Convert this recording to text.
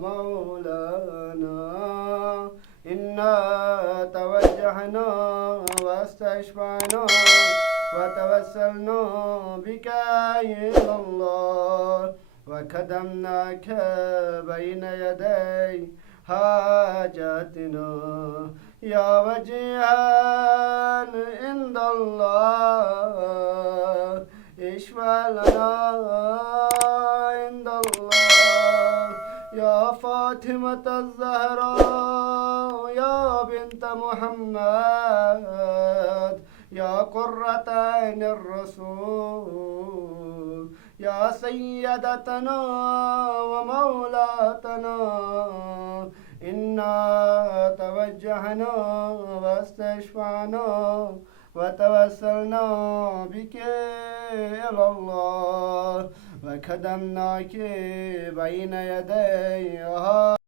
مولانا إنا توجهنا واستشفعنا وتوسلنا بك إلى الله وخدمناك بين يدي حاجاتنا يا وجيها عند الله اشفع لنا عند الله يا فاطمة الزهراء يا بنت محمد يا قرة عين الرسول يا سيدتنا ومولاتنا إنا توجهنا واستشفعنا وتوسلنا بك إلى الله وخدمناك بين يديها